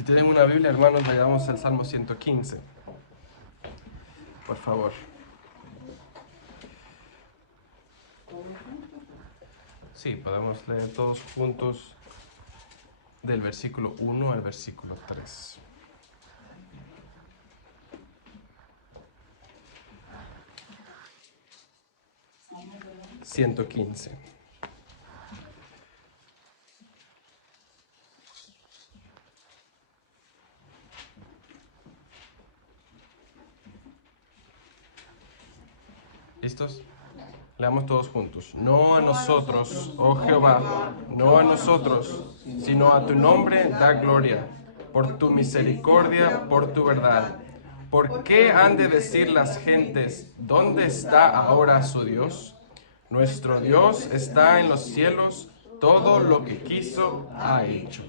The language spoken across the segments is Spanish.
Si tienen una Biblia, hermanos, leamos el Salmo 115. Por favor. Sí, podemos leer todos juntos del versículo 1 al versículo 3. (115) ¿Listos? Leamos todos juntos. No a nosotros, oh Jehová, no a nosotros, sino a tu nombre da gloria, por tu misericordia, por tu verdad. ¿Por qué han de decir las gentes, ¿dónde está ahora su Dios? Nuestro Dios está en los cielos, todo lo que quiso ha hecho.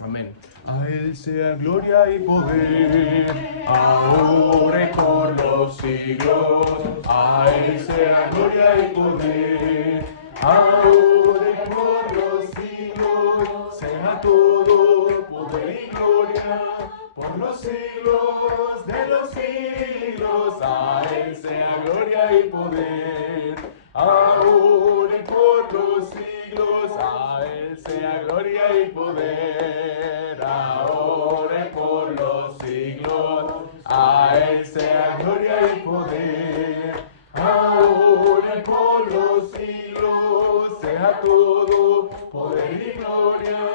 Amén. A Él sea gloria y poder, ahora y por los siglos. A Él sea gloria y poder, ahora y por los siglos. Sea todo poder y gloria, por los siglos de los siglos. A Él sea gloria y poder, ahora y por los siglos. A Él sea gloria y poder, ahora y por los siglos. A Él sea gloria y poder, ahora y por los siglos. Sea todo poder y gloria,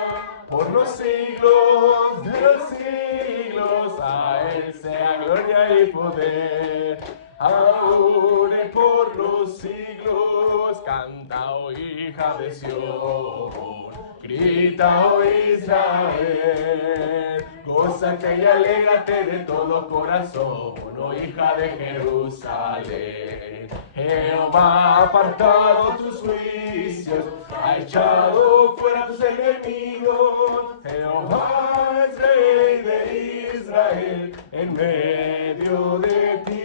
por los siglos de los siglos. A Él sea gloria y poder, ahora y por los siglos. Canta, oh hija de Sión, grita, oh Israel, gózate y alégrate de todo corazón, oh hija de Jerusalén. Jehová ha apartado tus juicios, ha echado fuera tus enemigos. Jehová es rey de Israel, en medio de ti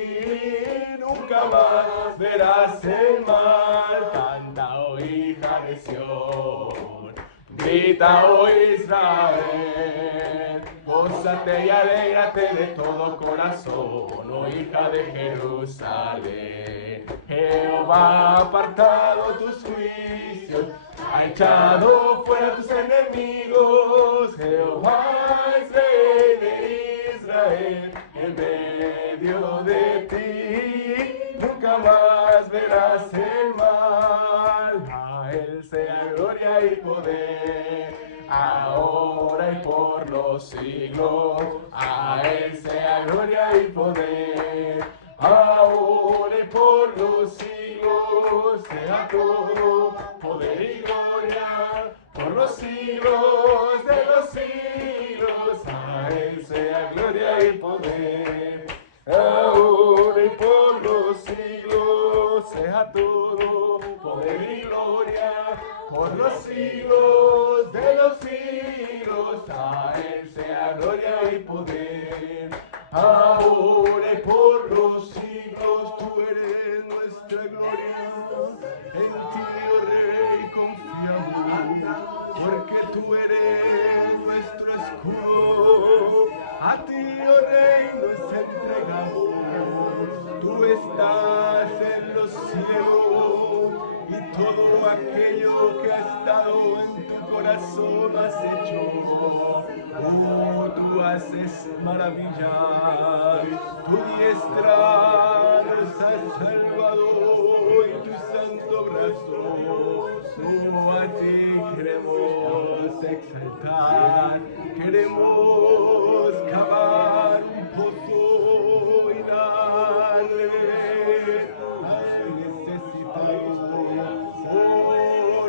nunca más verás el mal. Canta, oh hija de Sión, grita, oh Israel, gózate y alégrate de todo corazón, oh hija de Jerusalén. Jehová ha apartado tus juicios, ha echado fuera tus enemigos. Jehová es rey de Israel, en medio de ti nunca más verás el mal. A Él sea gloria y poder, ahora y por los siglos. A Él sea gloria y poder, ahora y por los siglos. Sea todo poder y gloria, por los siglos de los siglos. A Él sea gloria y poder, ahora y por los siglos. Sea todo poder y gloria, por los siglos de los siglos. A Él sea gloria y poder, ahora y por los siglos. Tú eres nuestra gloria, en ti, oh Rey, confiamos, porque tú eres nuestro escudo. A ti, oh Rey, nos entregamos. Tú estás en los cielos, y todo aquello que ha estado en tu corazón has hecho. Oh, tú haces maravillas, tu diestra nos ha salvado, y tu santo brazo. Oh, a ti queremos exaltar, queremos cavar un pozo y darle. Ay, necesitamos, oh,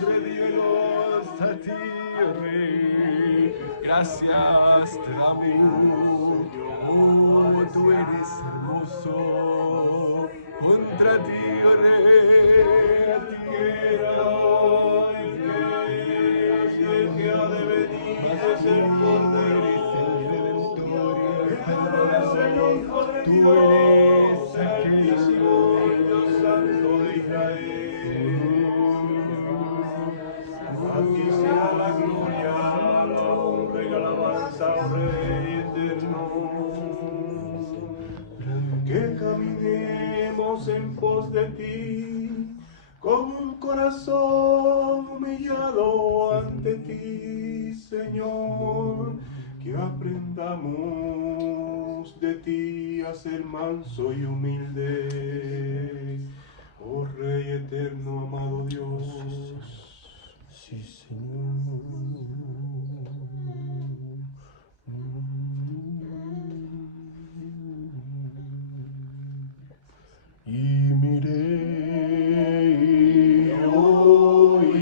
redímenos a ti, Rey. Gracias te damos, oh, tú eres hermoso. Contra ti, oh Rey, a ti el que ha de venir es el Cordero, tú eres aquel Dios santo de Israel. A ti sea la gloria, la honra pos de ti, con un corazón humillado ante ti, Señor, que aprendamos de ti a ser manso y humilde. Oh Rey eterno, amado Dios. Sí, Señor. Y miré y oí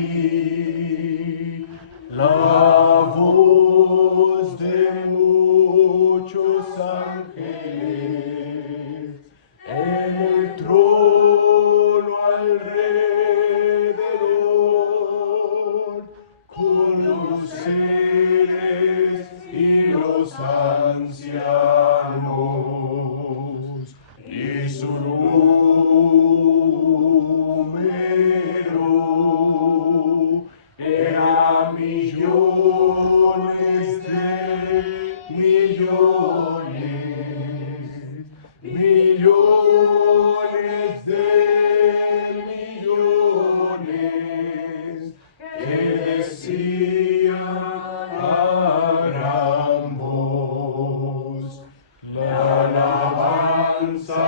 la voz de muchos ángeles, el trono alrededor, con los seres y los ancianos, y su número era millones de millones, millones de millones, que decían a gran voz: la alabanza,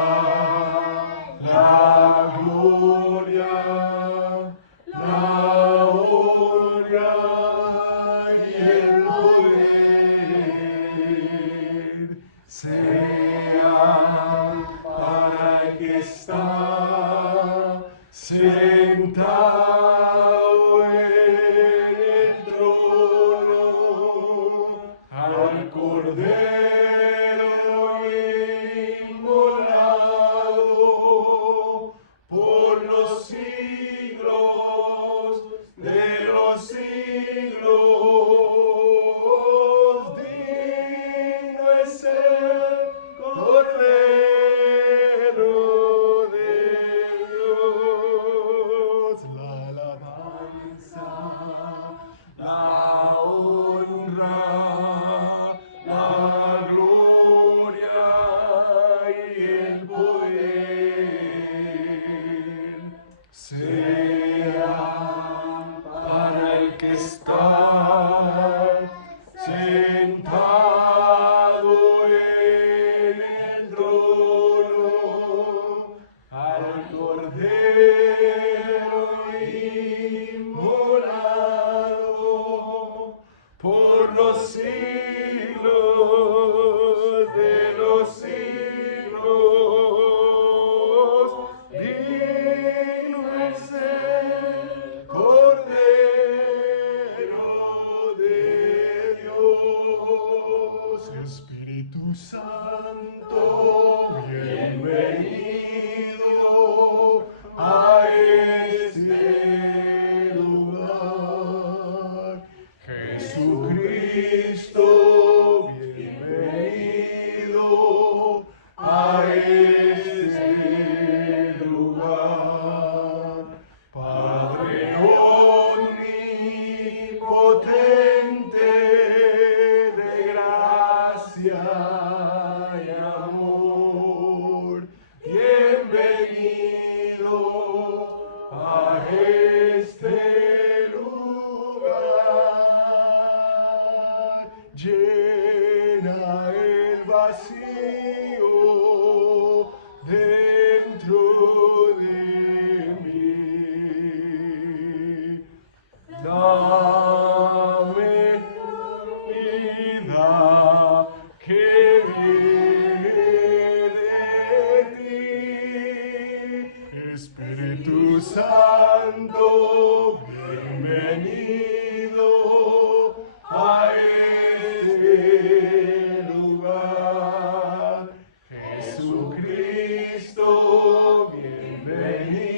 la gloria, la honra y el poder sean para el que está sentado en el trono, al Cordero inmolado por los siglos de los siglos. Digno es el Cordero de Dios. La alabanza, la honra, la gloria y el poder sean para el que está sentado en el trono, al Cordero inmolado por los siglos de los siglos. Digno es el Cordero de Dios. Espíritu Santo, bienvenido a este lugar. Jesucristo, bienvenido a este lugar. Padre omnipotente, de gracia y amor, bienvenido a este lugar. Llena el vacío dentro de mí. Dame vida que viene de ti. Espíritu Santo, bienvenido a este lugar. Jesucristo, bienvenido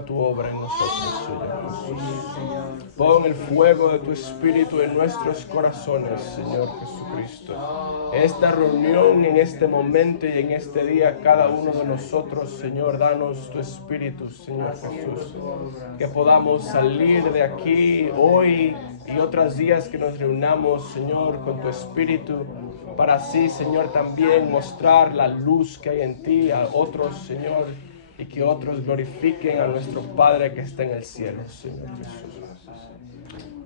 haga tu obra en nosotros, Señor Jesús. Pon el fuego de tu Espíritu en nuestros corazones, Señor Jesucristo. Esta reunión en este momento y en este día, cada uno de nosotros, Señor, danos tu Espíritu, Señor Jesús. Que podamos salir de aquí hoy y otros días que nos reunamos, Señor, con tu Espíritu, para así, Señor, también mostrar la luz que hay en ti a otros, Señor, y que otros glorifiquen a nuestro Padre que está en el cielo, Señor Jesús.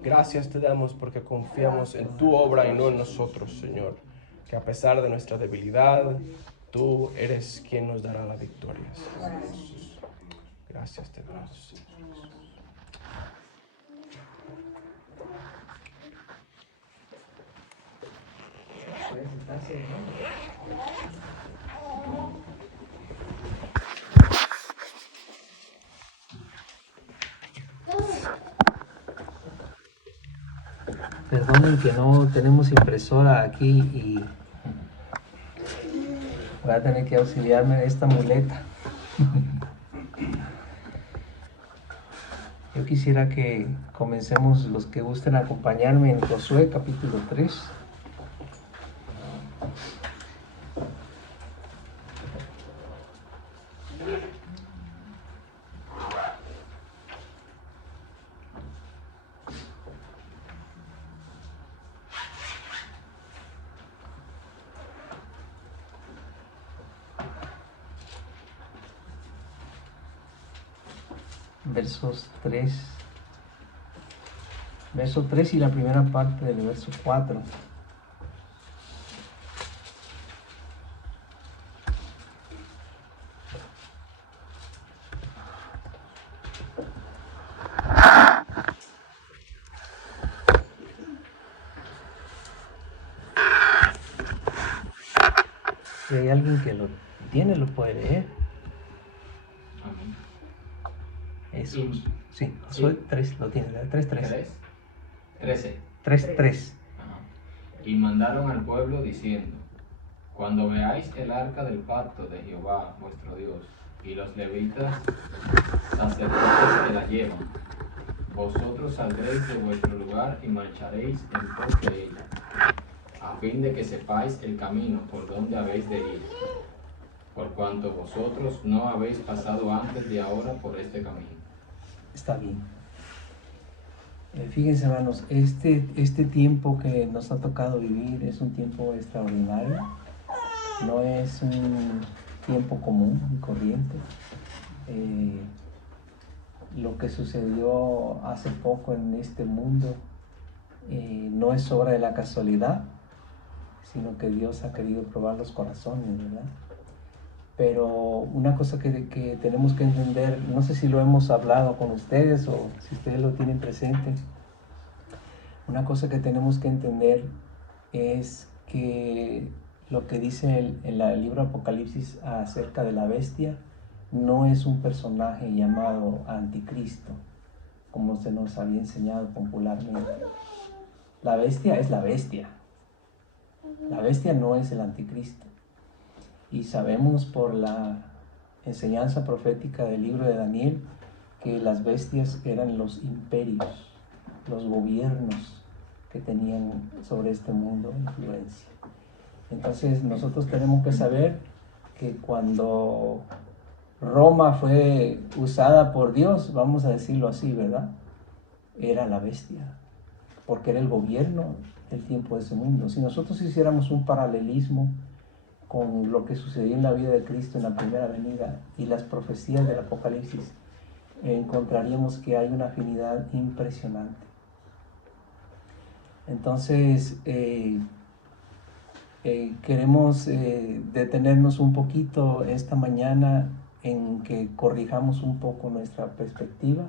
Gracias te damos porque confiamos en tu obra y no en nosotros, Señor, que a pesar de nuestra debilidad, tú eres quien nos dará la victoria, Señor Jesús. Gracias te damos. Perdonen que no tenemos impresora aquí y voy a tener que auxiliarme de esta muleta. Yo quisiera que comencemos los que gusten acompañarme en Josué capítulo 3. Verso 3 y la primera parte del verso 4. Si hay alguien que lo tiene, lo puede leer. Eso. Sí, Josué 3 lo tiene, 3:3. 13. 3:3. Y mandaron al pueblo diciendo: cuando veáis el arca del pacto de Jehová vuestro Dios y los levitas sacerdotes que la llevan, vosotros saldréis de vuestro lugar y marcharéis en pos de ella, a fin de que sepáis el camino por donde habéis de ir, por cuanto vosotros no habéis pasado antes de ahora por este camino. Está bien. Fíjense, hermanos, este tiempo que nos ha tocado vivir es un tiempo extraordinario. No es un tiempo común y corriente. Lo que sucedió hace poco en este mundo no es obra de la casualidad, sino que Dios ha querido probar los corazones, ¿verdad? Pero una cosa que tenemos que entender, no sé si lo hemos hablado con ustedes o si ustedes lo tienen presente, una cosa que tenemos que entender es que lo que dice el libro Apocalipsis acerca de la bestia no es un personaje llamado Anticristo, como se nos había enseñado popularmente. La bestia es la bestia. La bestia no es el Anticristo. Y sabemos por la enseñanza profética del libro de Daniel que las bestias eran los imperios, los gobiernos que tenían sobre este mundo influencia. Entonces nosotros tenemos que saber que cuando Roma fue usada por Dios, vamos a decirlo así, ¿verdad? Era la bestia, porque era el gobierno del tiempo de ese mundo. Si nosotros hiciéramos un paralelismo con lo que sucedió en la vida de Cristo en la primera venida y las profecías del Apocalipsis, encontraríamos que hay una afinidad impresionante. Entonces, queremos detenernos un poquito esta mañana en que corrijamos un poco nuestra perspectiva.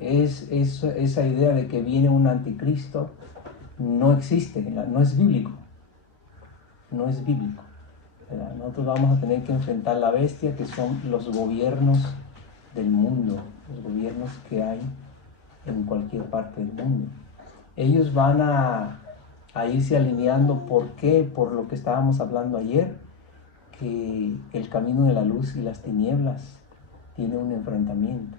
Esa idea de que viene un anticristo no existe, no es bíblico. No es bíblico, ¿verdad? Nosotros vamos a tener que enfrentar la bestia, que son los gobiernos del mundo, los gobiernos que hay en cualquier parte del mundo. Ellos van a irse alineando. ¿Por qué? Por lo que estábamos hablando ayer, que el camino de la luz y las tinieblas tiene un enfrentamiento.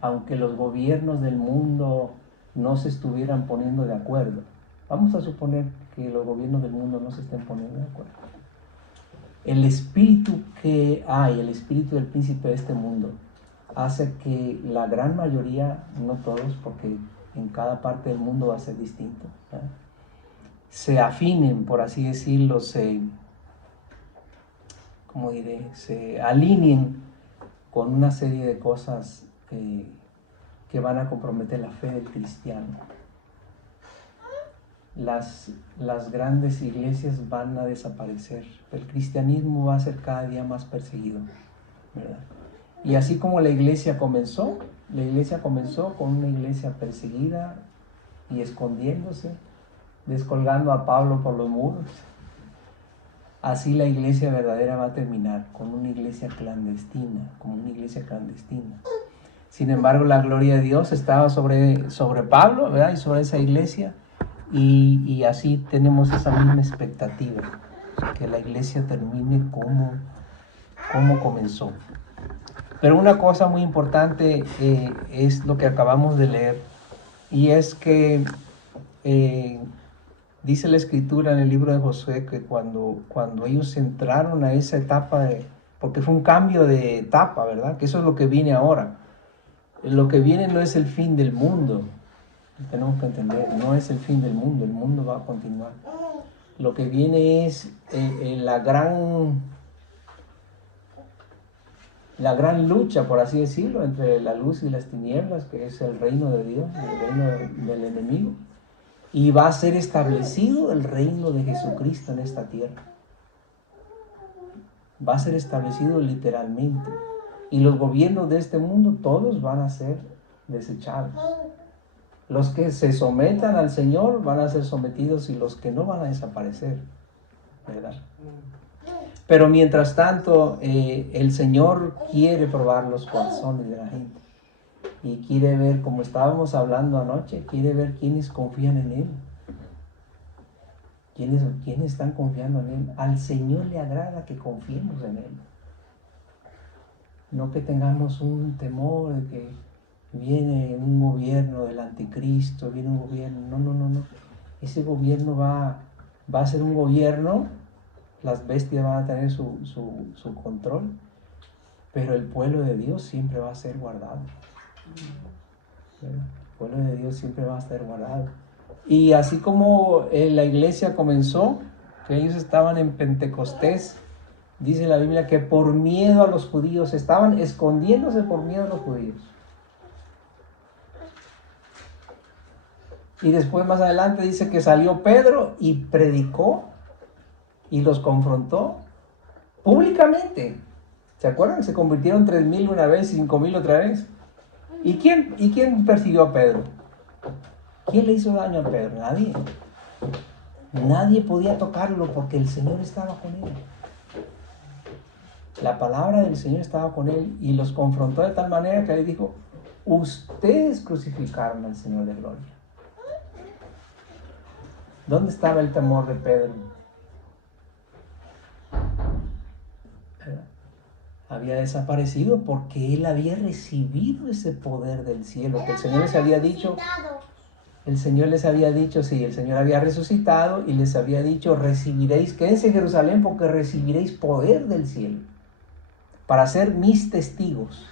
Aunque los gobiernos del mundo no se estuvieran poniendo de acuerdo, vamos a suponer que los gobiernos del mundo no se estén poniendo de acuerdo. El espíritu que hay, el espíritu del príncipe de este mundo, hace que la gran mayoría, no todos, porque en cada parte del mundo va a ser distinto, ¿verdad?, se afinen, por así decirlo, se alineen con una serie de cosas que van a comprometer la fe del cristiano. Las grandes iglesias van a desaparecer. El cristianismo va a ser cada día más perseguido, ¿verdad? Y así como la iglesia comenzó con una iglesia perseguida y escondiéndose, descolgando a Pablo por los muros. Así la iglesia verdadera va a terminar con una iglesia clandestina, como una iglesia clandestina. Sin embargo, la gloria de Dios estaba sobre Pablo, ¿verdad?, y sobre esa iglesia, y así tenemos esa misma expectativa, que la iglesia termine como comenzó. Pero una cosa muy importante es lo que acabamos de leer, y es que dice la escritura en el libro de Josué que cuando ellos entraron a esa etapa, porque fue un cambio de etapa, ¿verdad?, que eso es lo que viene ahora. Lo que viene no es el fin del mundo, tenemos que entender, no es el fin del mundo, el mundo va a continuar. Lo que viene es la gran lucha, por así decirlo, entre la luz y las tinieblas, que es el reino de Dios, el reino del enemigo. Y va a ser establecido el reino de Jesucristo en esta tierra. Va a ser establecido literalmente. Y los gobiernos de este mundo, todos van a ser desechados. Los que se sometan al Señor van a ser sometidos, y los que no van a desaparecer, ¿verdad? Pero mientras tanto, el Señor quiere probar los corazones de la gente. Y quiere ver, como estábamos hablando anoche, quiere ver quiénes confían en Él. ¿Quiénes están confiando en Él? Al Señor le agrada que confiemos en Él. No que tengamos un temor de que viene un gobierno del anticristo, viene un gobierno. No. Ese gobierno va a ser un gobierno, las bestias van a tener su control, pero el pueblo de Dios siempre va a ser guardado. El pueblo de Dios siempre va a estar guardado. Y así como la iglesia comenzó, que ellos estaban en Pentecostés, dice la Biblia que por miedo a los judíos, estaban escondiéndose por miedo a los judíos. Y después más adelante dice que salió Pedro y predicó y los confrontó públicamente. ¿Se acuerdan? Se convirtieron 3,000 una vez, 5,000 otra vez. ¿Y quién persiguió a Pedro? ¿Quién le hizo daño a Pedro? Nadie. Nadie podía tocarlo porque el Señor estaba con él. La palabra del Señor estaba con él y los confrontó de tal manera que él dijo: ustedes crucificaron al Señor de gloria. ¿Dónde estaba el temor de Pedro? Había desaparecido porque él había recibido ese poder del cielo que el Señor les había dicho. El Señor les había dicho, sí, el Señor había resucitado y les había dicho: recibiréis, quédense en Jerusalén porque recibiréis poder del cielo para ser mis testigos,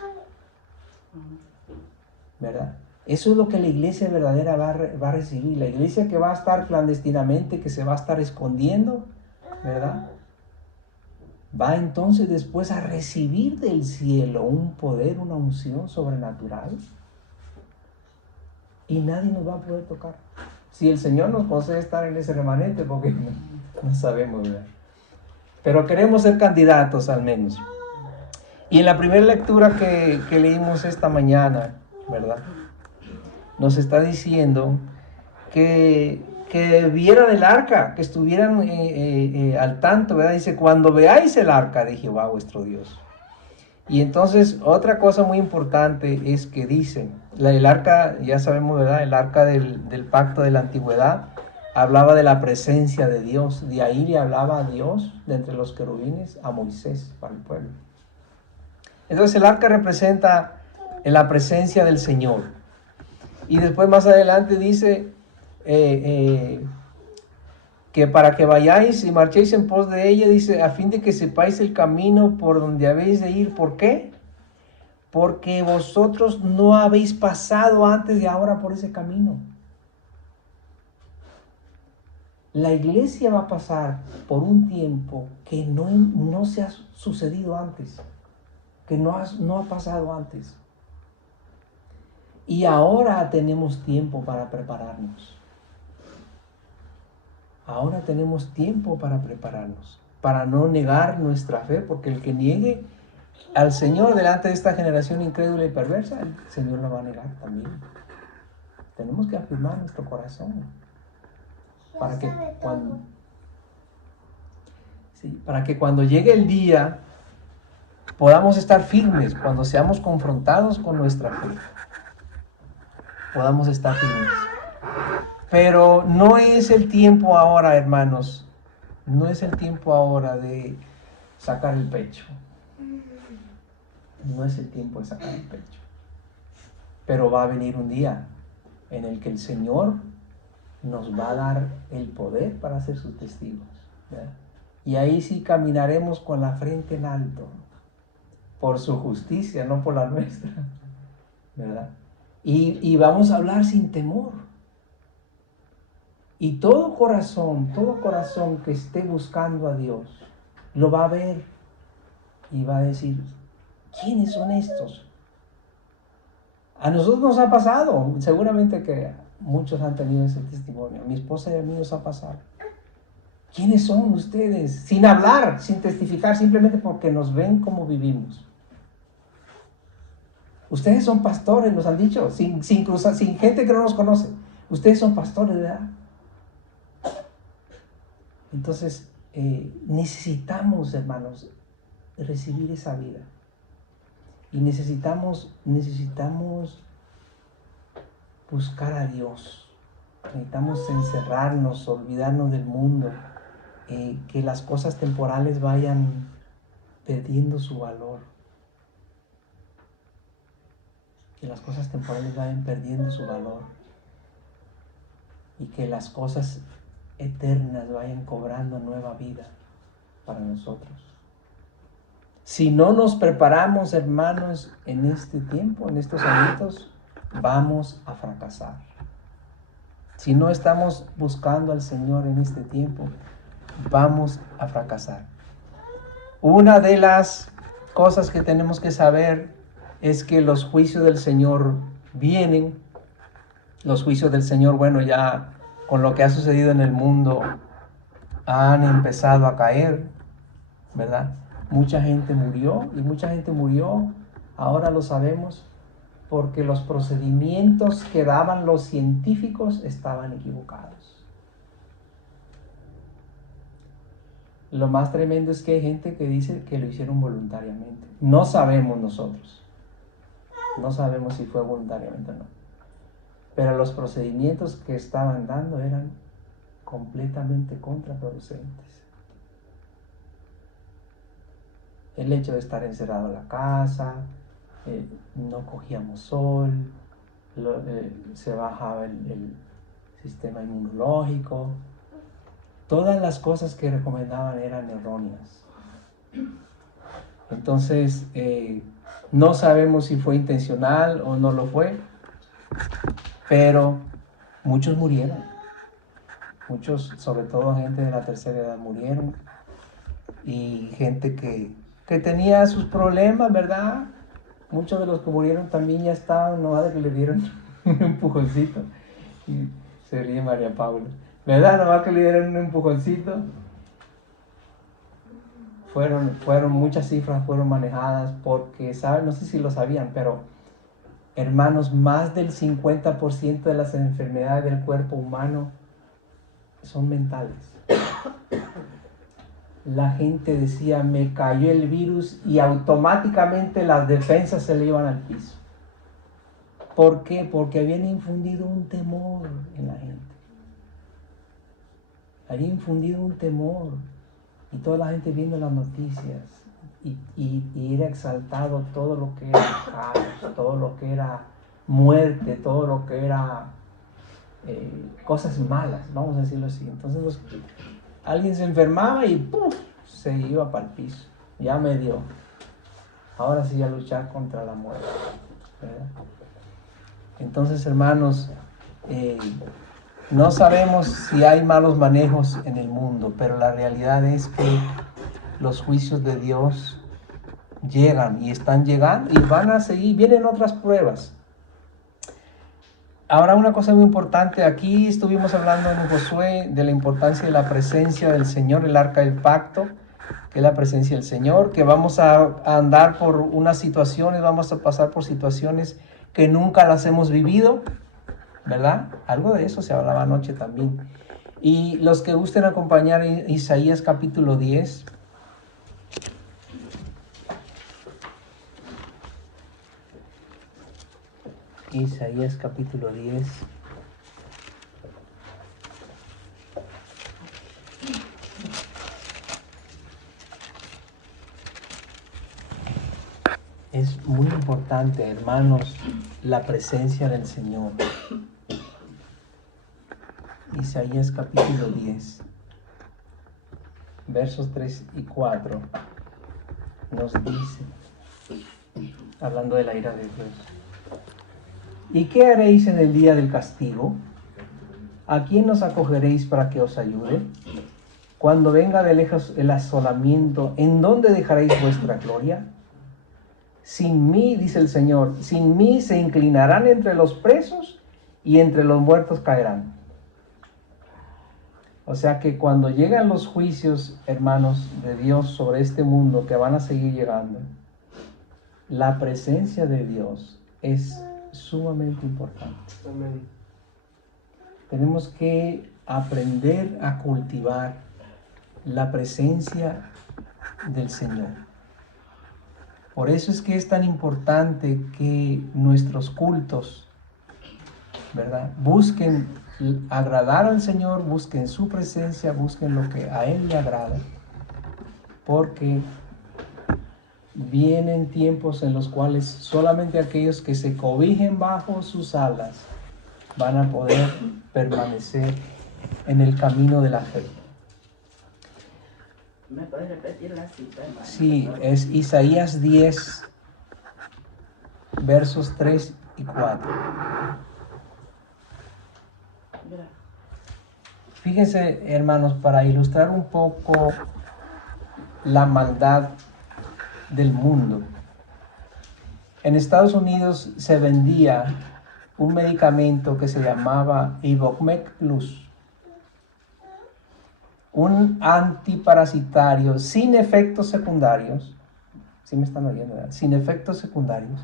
¿verdad? Eso es lo que la iglesia verdadera va a recibir. La iglesia que va a estar clandestinamente, que se va a estar escondiendo, ¿verdad?, va entonces después a recibir del cielo un poder, una unción sobrenatural, y nadie nos va a poder tocar. Si el Señor nos concede estar en ese remanente, porque no sabemos, ¿verdad? Pero queremos ser candidatos al menos. Y en la primera lectura que leímos esta mañana, ¿verdad?, nos está diciendo que vieran el arca, que estuvieran al tanto, ¿verdad? Dice: cuando veáis el arca de Jehová vuestro Dios. Y entonces otra cosa muy importante es que dice, el arca, ya sabemos, ¿verdad?, el arca del pacto de la antigüedad hablaba de la presencia de Dios. De ahí le hablaba a Dios, de entre los querubines, a Moisés para el pueblo. Entonces el arca representa la presencia del Señor. Y después más adelante dice que para que vayáis y marchéis en pos de ella, dice, a fin de que sepáis el camino por donde habéis de ir. ¿Por qué? Porque vosotros no habéis pasado antes de ahora por ese camino. La iglesia va a pasar por un tiempo que no se ha sucedido antes, que no ha pasado antes. Y ahora tenemos tiempo para prepararnos. Ahora tenemos tiempo para prepararnos, para no negar nuestra fe, porque el que niegue al Señor delante de esta generación incrédula y perversa, el Señor lo va a negar también. Tenemos que afirmar nuestro corazón para que cuando llegue el día podamos estar firmes, cuando seamos confrontados con nuestra fe, podamos estar firmes. Pero no es el tiempo ahora, hermanos, no es el tiempo ahora de sacar el pecho. No es el tiempo de sacar el pecho. Pero va a venir un día en el que el Señor nos va a dar el poder para ser sus testigos, ¿verdad? Y ahí sí caminaremos con la frente en alto, por su justicia, no por la nuestra, ¿verdad? Y vamos a hablar sin temor. Y todo corazón que esté buscando a Dios, lo va a ver y va a decir, ¿quiénes son estos? A nosotros nos ha pasado, seguramente que muchos han tenido ese testimonio. A mi esposa y a mí nos ha pasado. ¿Quiénes son ustedes? Sin hablar, sin testificar, simplemente porque nos ven como vivimos. Ustedes son pastores, nos han dicho, sin gente que no nos conoce. Ustedes son pastores, ¿verdad? Entonces, necesitamos, hermanos, recibir esa vida. Y necesitamos buscar a Dios. Necesitamos encerrarnos, olvidarnos del mundo, que las cosas temporales vayan perdiendo su valor. Que las cosas temporales vayan perdiendo su valor. Y que las cosas eternas vayan cobrando nueva vida para nosotros. Si no nos preparamos, hermanos, en este tiempo, en estos añitos, vamos a fracasar. Si no estamos buscando al Señor en este tiempo, vamos a fracasar. Una de las cosas que tenemos que saber es que los juicios del Señor vienen. Los juicios del Señor, bueno, ya con lo que ha sucedido en el mundo, han empezado a caer, ¿verdad? Mucha gente murió, y mucha gente murió, ahora lo sabemos, porque los procedimientos que daban los científicos estaban equivocados. Lo más tremendo es que hay gente que dice que lo hicieron voluntariamente. No sabemos nosotros. No sabemos si fue voluntariamente o no. Pero los procedimientos que estaban dando eran completamente contraproducentes. El hecho de estar encerrado en la casa, no cogíamos sol, se bajaba el sistema inmunológico. Todas las cosas que recomendaban eran erróneas. Entonces, no sabemos si fue intencional o no lo fue, pero muchos murieron. Muchos, sobre todo gente de la tercera edad, murieron. Y gente que tenía sus problemas, ¿verdad? Muchos de los que murieron también ya estaban, no de que le dieron un empujoncito. Y se ríe María Paula. ¿Verdad? Nomás que le dieron un empujoncito. Fueron muchas cifras fueron manejadas porque, ¿saben? No sé si lo sabían, pero hermanos, más del 50% de las enfermedades del cuerpo humano son mentales. La gente decía, me cayó el virus, y automáticamente las defensas se le iban al piso. ¿Por qué? Porque habían infundido un temor en la gente. Habían infundido un temor. Y toda la gente viendo las noticias, y era exaltado todo lo que era caos, todo lo que era muerte, todo lo que era cosas malas, vamos a decirlo así. Entonces alguien se enfermaba y ¡puf!, se iba para el piso. Ya me dio. Ahora sí a luchar contra la muerte, ¿verdad? Entonces, hermanos, no sabemos si hay malos manejos en el mundo, pero la realidad es que los juicios de Dios llegan y están llegando y van a seguir. Vienen otras pruebas. Ahora, una cosa muy importante, aquí estuvimos hablando en Josué de la importancia de la presencia del Señor, el arca del pacto, que es la presencia del Señor, que vamos a andar por unas situaciones, vamos a pasar por situaciones que nunca las hemos vivido, ¿verdad? Algo de eso se hablaba anoche también. Y los que gusten acompañar Isaías capítulo 10. Isaías capítulo 10. Es muy importante, hermanos, la presencia del Señor. Isaías capítulo 10, versos 3 y 4, nos dice, hablando de la ira de Dios: ¿y qué haréis en el día del castigo? ¿A quién os acogeréis para que os ayude? Cuando venga de lejos el asolamiento, ¿en dónde dejaréis vuestra gloria? Sin mí, dice el Señor, sin mí se inclinarán entre los presos y entre los muertos caerán. O sea que cuando llegan los juicios, hermanos, de Dios sobre este mundo, que van a seguir llegando, la presencia de Dios es sumamente importante. Amén. Tenemos que aprender a cultivar la presencia del Señor. Por eso es que es tan importante que nuestros cultos, ¿verdad?, busquen agradar al Señor, busquen su presencia, busquen lo que a Él le agrada, porque vienen tiempos en los cuales solamente aquellos que se cobijen bajo sus alas van a poder permanecer en el camino de la fe. ¿Me puedes repetir la cita, hermano? Sí, es Isaías 10, versos 3 y 4. Fíjense, hermanos, para ilustrar un poco la maldad del mundo. En Estados Unidos se vendía un medicamento que se llamaba Ivocmec Plus, un antiparasitario sin efectos secundarios, ¿sí me están oyendo, verdad?, sin efectos secundarios,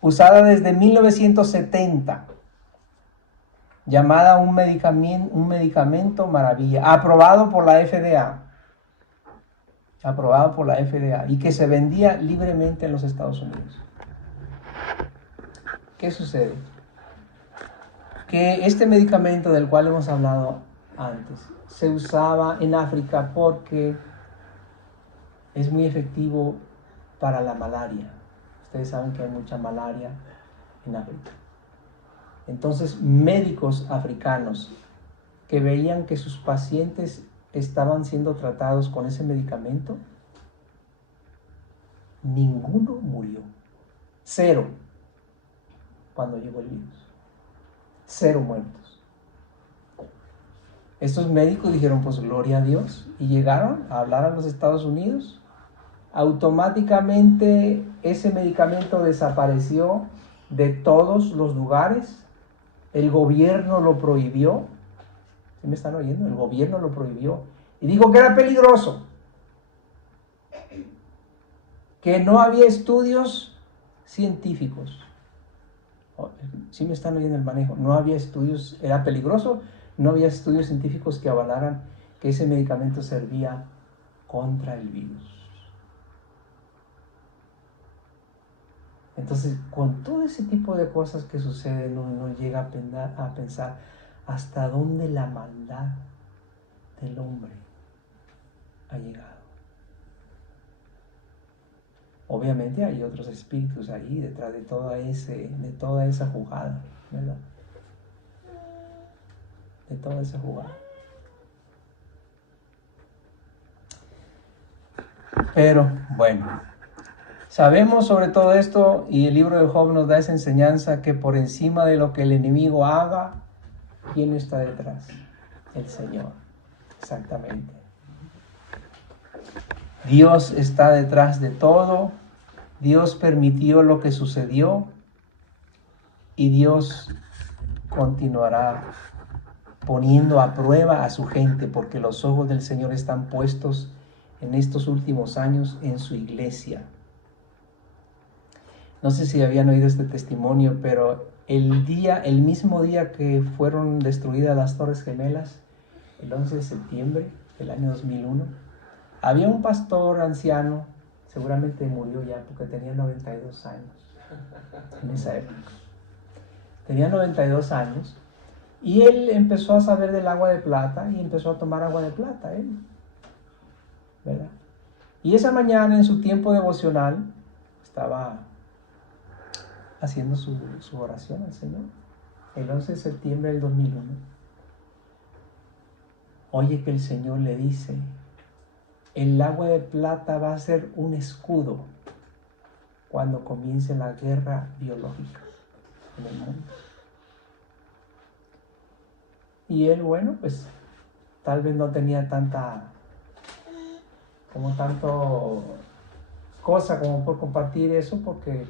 usada desde 1970, llamada un medicamento maravilla, aprobado por la FDA, y que se vendía libremente en los Estados Unidos. ¿Qué sucede? Que este medicamento del cual hemos hablado antes se usaba en África porque es muy efectivo para la malaria. Ustedes saben que hay mucha malaria en África. Entonces, médicos africanos que veían que sus pacientes estaban siendo tratados con ese medicamento, ninguno murió. 0 cuando llegó el virus. 0 muertos. Estos médicos dijeron, pues gloria a Dios, y llegaron a hablar a los Estados Unidos. Automáticamente ese medicamento desapareció de todos los lugares. El gobierno lo prohibió. ¿Sí me están oyendo? El gobierno lo prohibió y dijo que era peligroso, que no había estudios científicos. ¿Sí me están oyendo el manejo? No había estudios, era peligroso, no había estudios científicos que avalaran que ese medicamento servía contra el virus. Entonces, con todo ese tipo de cosas que suceden, uno llega a pensar hasta dónde la maldad del hombre ha llegado. Obviamente hay otros espíritus ahí detrás de toda esa jugada, ¿verdad? De toda esa jugada. Pero bueno, sabemos sobre todo esto, y el libro de Job nos da esa enseñanza, que por encima de lo que el enemigo haga, ¿quién está detrás? El Señor, exactamente. Dios está detrás de todo, Dios permitió lo que sucedió y Dios continuará poniendo a prueba a su gente, porque los ojos del Señor están puestos en estos últimos años en su iglesia. No sé si habían oído este testimonio, pero el mismo día que fueron destruidas las Torres Gemelas, el 11 de septiembre del año 2001, había un pastor anciano, seguramente murió ya porque tenía 92 años en esa época. Tenía 92 años y él empezó a saber del agua de plata y empezó a tomar agua de plata, ¿verdad? Y esa mañana en su tiempo devocional estaba haciendo su oración al Señor, el 11 de septiembre del 2001. Oye que el Señor le dice: el agua de plata va a ser un escudo cuando comience la guerra biológica en el mundo. Y él, bueno, pues tal vez no tenía tanto cosa como por compartir eso, porque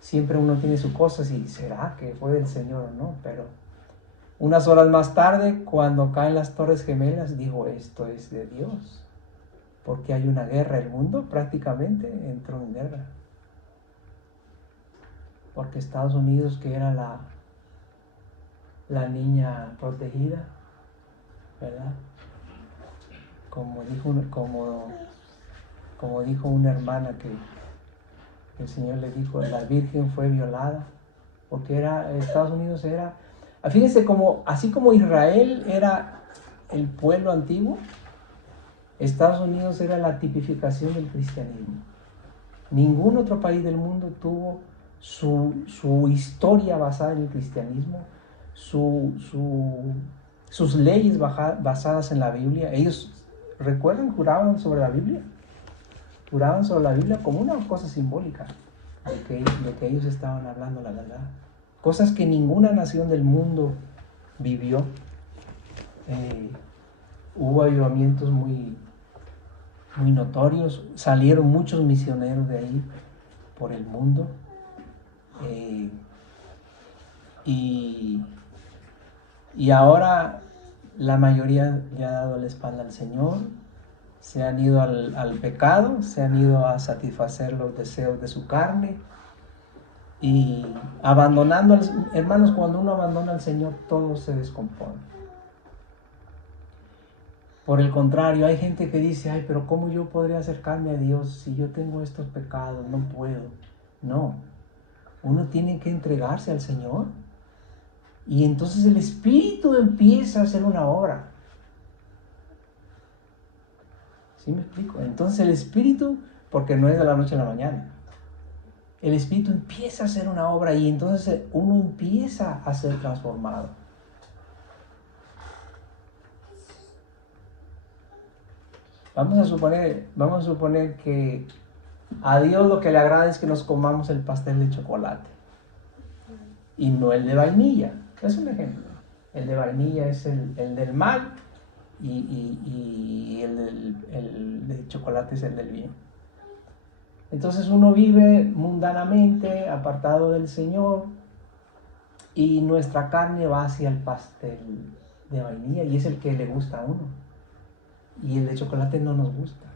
siempre uno tiene sus cosas y será que fue del Señor o no. Pero unas horas más tarde, cuando caen las Torres Gemelas, dijo: esto es de Dios, porque hay una guerra. El mundo prácticamente entró en guerra, porque Estados Unidos, que era la niña protegida, ¿verdad? Como dijo una hermana, que el Señor le dijo: la Virgen fue violada, porque Estados Unidos era, fíjense, así como Israel era el pueblo antiguo, Estados Unidos era la tipificación del cristianismo. Ningún otro país del mundo tuvo su historia basada en el cristianismo, sus leyes basadas en la Biblia. Ellos, recuerden, juraban sobre la Biblia como una cosa simbólica de que ellos estaban hablando la verdad, cosas que ninguna nación del mundo vivió. Hubo avivamientos muy notorios, salieron muchos misioneros de ahí por el mundo, y ahora la mayoría le ha dado la espalda al Señor, se han ido al pecado, se han ido a satisfacer los deseos de su carne, y abandonando, hermanos, cuando uno abandona al Señor, todo se descompone. Por el contrario, hay gente que dice: ay, pero ¿cómo yo podría acercarme a Dios si yo tengo estos pecados? No puedo. No, uno tiene que entregarse al Señor, y entonces el Espíritu empieza a hacer una obra. ¿Sí me explico? Entonces el Espíritu, porque no es de la noche a la mañana, el Espíritu empieza a hacer una obra, y entonces uno empieza a ser transformado. Vamos a suponer que a Dios lo que le agrada es que nos comamos el pastel de chocolate y no el de vainilla. Es un ejemplo. El de vainilla es el del mal, y el de chocolate es el del bien. Entonces uno vive mundanamente, apartado del Señor, y nuestra carne va hacia el pastel de vainilla, y es el que le gusta a uno, y el de chocolate no nos gusta.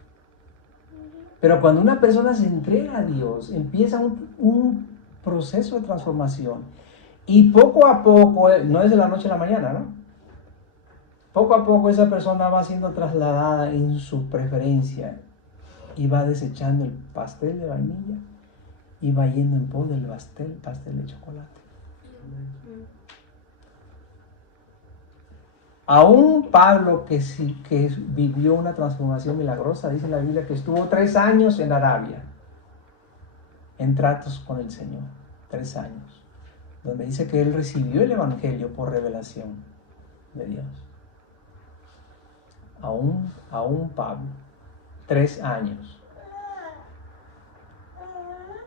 Pero cuando una persona se entrega a Dios, empieza un proceso de transformación, y poco a poco, no es de la noche a la mañana, ¿no? Poco a poco esa persona va siendo trasladada en su preferencia, y va desechando el pastel de vainilla y va yendo en pos del pastel de chocolate. Aún Pablo, que vivió una transformación milagrosa, dice la Biblia que estuvo 3 años en Arabia, en tratos con el Señor, 3 años, donde dice que él recibió el Evangelio por revelación de Dios. Aún Pablo, 3 años.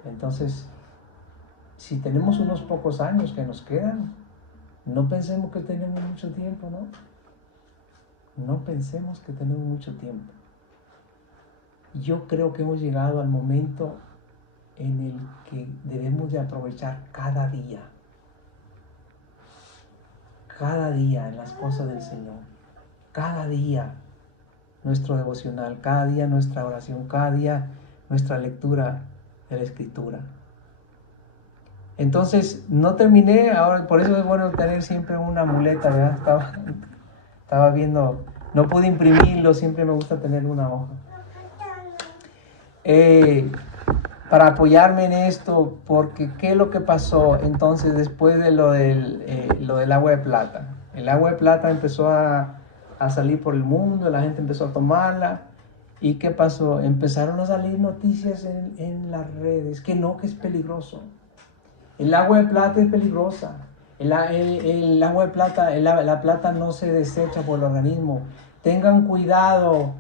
Entonces, si tenemos unos pocos años que nos quedan, no pensemos que tenemos mucho tiempo, ¿no? No pensemos que tenemos mucho tiempo. Yo creo que hemos llegado al momento en el que debemos de aprovechar cada día en las cosas del Señor, cada día nuestro devocional, cada día nuestra oración, cada día nuestra lectura de la Escritura. Entonces, no terminé, ahora por eso es bueno tener siempre una muleta, ¿verdad? Estaba viendo, no pude imprimirlo, siempre me gusta tener una hoja. Para apoyarme en esto, porque ¿qué es lo que pasó entonces después de lo del agua de plata? El agua de plata empezó a salir por el mundo, la gente empezó a tomarla. ¿Y qué pasó? Empezaron a salir noticias en las redes, que es peligroso. El agua de plata es peligrosa. El agua de plata, la plata no se desecha por el organismo. Tengan cuidado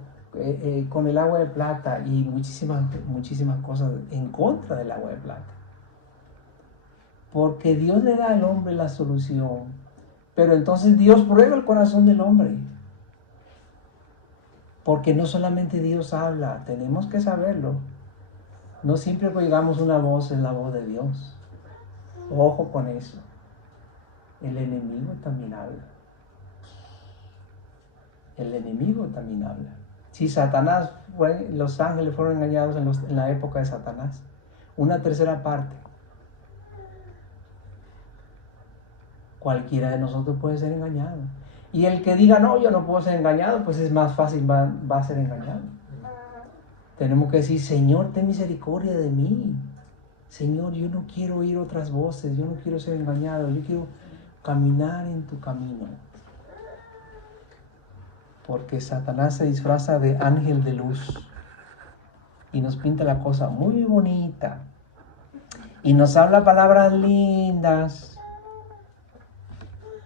con el agua de plata y muchísimas cosas en contra del agua de plata. Porque Dios le da al hombre la solución. Pero entonces Dios prueba el corazón del hombre. Porque no solamente Dios habla, tenemos que saberlo. No siempre oigamos una voz, es la voz de Dios. Ojo con eso. El enemigo también habla. El enemigo también habla. Si Satanás los ángeles fueron engañados en la época de Satanás, una tercera parte, cualquiera de nosotros puede ser engañado. Y el que diga, no, yo no puedo ser engañado, pues es más fácil, va a ser engañado. Tenemos que decir, Señor, ten misericordia de mí. Señor, yo no quiero oír otras voces, yo no quiero ser engañado, yo quiero caminar en tu camino. Porque Satanás se disfraza de ángel de luz y nos pinta la cosa muy bonita y nos habla palabras lindas,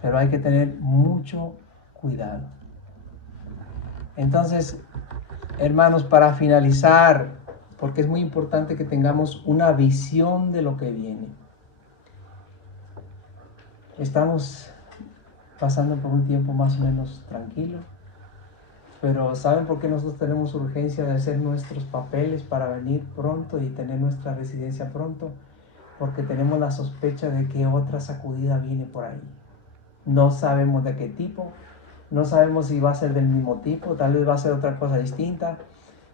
pero hay que tener mucho cuidado. Entonces, hermanos, para finalizar, porque es muy importante que tengamos una visión de lo que viene. Estamos pasando por un tiempo más o menos tranquilo, pero ¿saben por qué nosotros tenemos urgencia de hacer nuestros papeles para venir pronto y tener nuestra residencia pronto? Porque tenemos la sospecha de que otra sacudida viene por ahí. No sabemos de qué tipo, no sabemos si va a ser del mismo tipo, tal vez va a ser otra cosa distinta,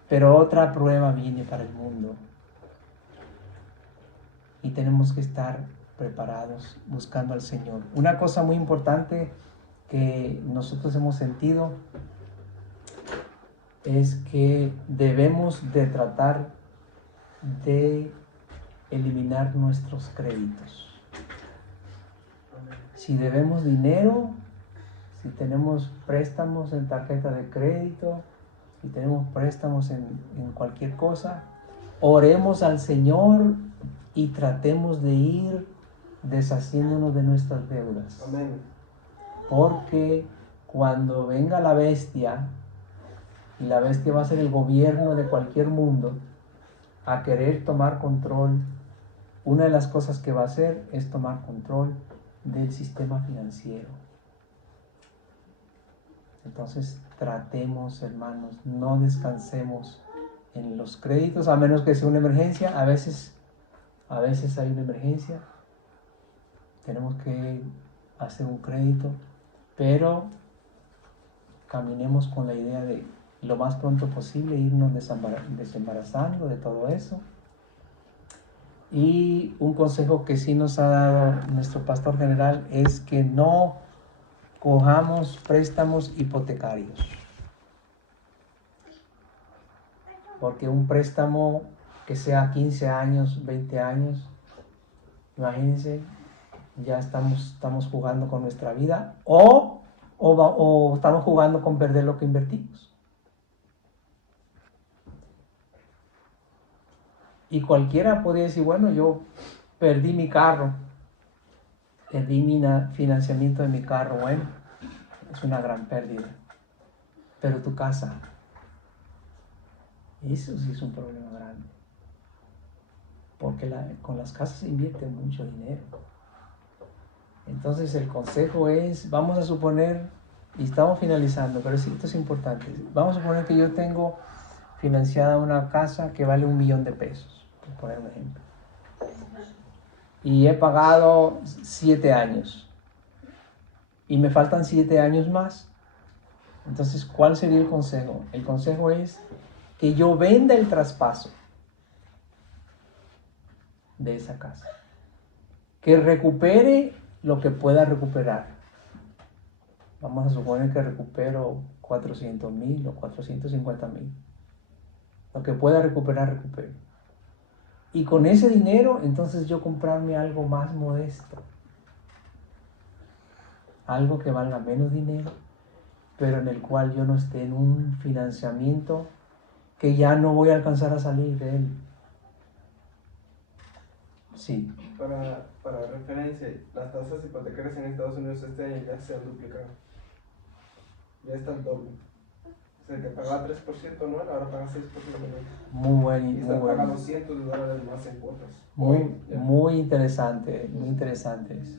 pero otra prueba viene para el mundo. Y tenemos que estar preparados buscando al Señor. Una cosa muy importante que nosotros hemos sentido es que debemos de tratar de eliminar nuestros créditos. Si debemos dinero, si tenemos préstamos en tarjeta de crédito, si tenemos préstamos en cualquier cosa, oremos al Señor y tratemos de ir deshaciéndonos de nuestras deudas. Amén. Porque cuando venga la bestia, y la bestia va a ser el gobierno de cualquier mundo, a querer tomar control, una de las cosas que va a hacer es tomar control del sistema financiero. Entonces tratemos, hermanos, no descansemos en los créditos, a menos que sea una emergencia. A veces hay una emergencia, tenemos que hacer un crédito, pero caminemos con la idea de lo más pronto posible irnos desembarazando de todo eso. Y un consejo que sí nos ha dado nuestro pastor general es que no cojamos préstamos hipotecarios, porque un préstamo que sea 15 años, 20 años, imagínense, ya estamos jugando con nuestra vida o estamos jugando con perder lo que invertimos. Y cualquiera podría decir, bueno, yo perdí mi carro, perdí mi financiamiento de mi carro, bueno, es una gran pérdida. Pero tu casa, eso sí es un problema grande. Porque con las casas se invierte mucho dinero. Entonces el consejo es, vamos a suponer, y estamos finalizando, pero esto es importante. Vamos a suponer que yo tengo financiada una casa que vale $1,000,000, por poner un ejemplo. Y he pagado 7 años. Y me faltan 7 años más. Entonces, ¿cuál sería el consejo? El consejo es que yo venda el traspaso de esa casa. Que recupere lo que pueda recuperar. Vamos a suponer que recupero 400,000 o 450,000. Lo que pueda recuperar, recupero. Y con ese dinero, entonces yo comprarme algo más modesto. Algo que valga menos dinero, pero en el cual yo no esté en un financiamiento que ya no voy a alcanzar a salir de él. Sí. Para referencia, las tasas hipotecarias en Estados Unidos este año ya se han duplicado. Ya está el doble. O sea, que pagaba 3% anual, ahora paga 6% anual. Muy bueno. Y está pagando $100 más en cuotas. Muy interesante, muy interesante eso.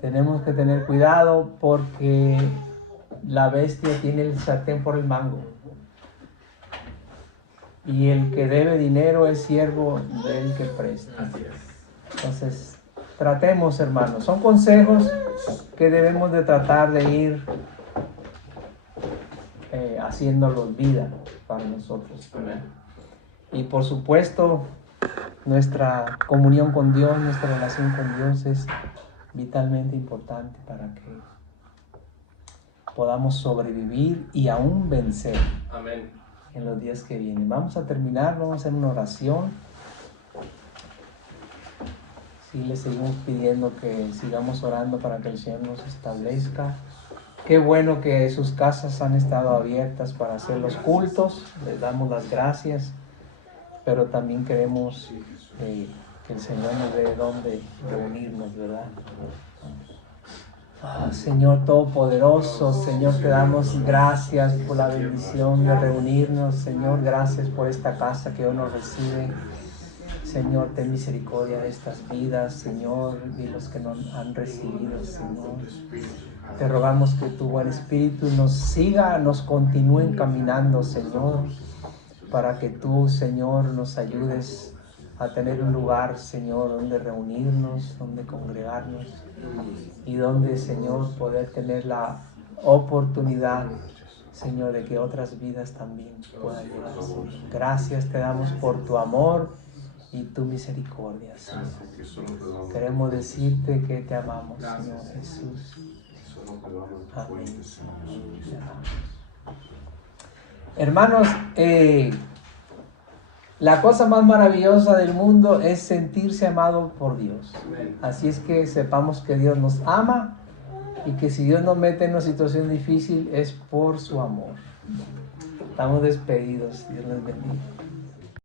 Tenemos que tener cuidado porque la bestia tiene el sartén por el mango. Y el que debe dinero es siervo del que presta. Así es. Entonces, tratemos, hermanos. Son consejos que debemos de tratar de ir haciéndolos vida para nosotros. Amén. Y por supuesto, nuestra comunión con Dios, nuestra relación con Dios es vitalmente importante para que podamos sobrevivir y aún vencer. Amén. En los días que vienen. Vamos a terminar, vamos a hacer una oración. Sí, le seguimos pidiendo que sigamos orando para que el Señor nos establezca. Qué bueno que sus casas han estado abiertas para hacer los cultos. Les damos las gracias. Pero también queremos que el Señor nos dé dónde reunirnos, ¿verdad? Señor Todopoderoso, Señor, te damos gracias por la bendición de reunirnos. Señor, gracias por esta casa que hoy nos recibe. Señor, ten misericordia de estas vidas, Señor, y los que nos han recibido, Señor. Te rogamos que tu buen Espíritu nos siga, nos continúe encaminando, Señor, para que tú, Señor, nos ayudes a tener un lugar, Señor, donde reunirnos, donde congregarnos y donde, Señor, poder tener la oportunidad, Señor, de que otras vidas también puedan llegar. Gracias te damos por tu amor y tu misericordia, Señor. Queremos decirte que te amamos, Señor Jesús. Amén. Hermanos, la cosa más maravillosa del mundo es sentirse amado por Dios. Así es que sepamos que Dios nos ama y que si Dios nos mete en una situación difícil es por su amor. Estamos despedidos. Dios les bendiga.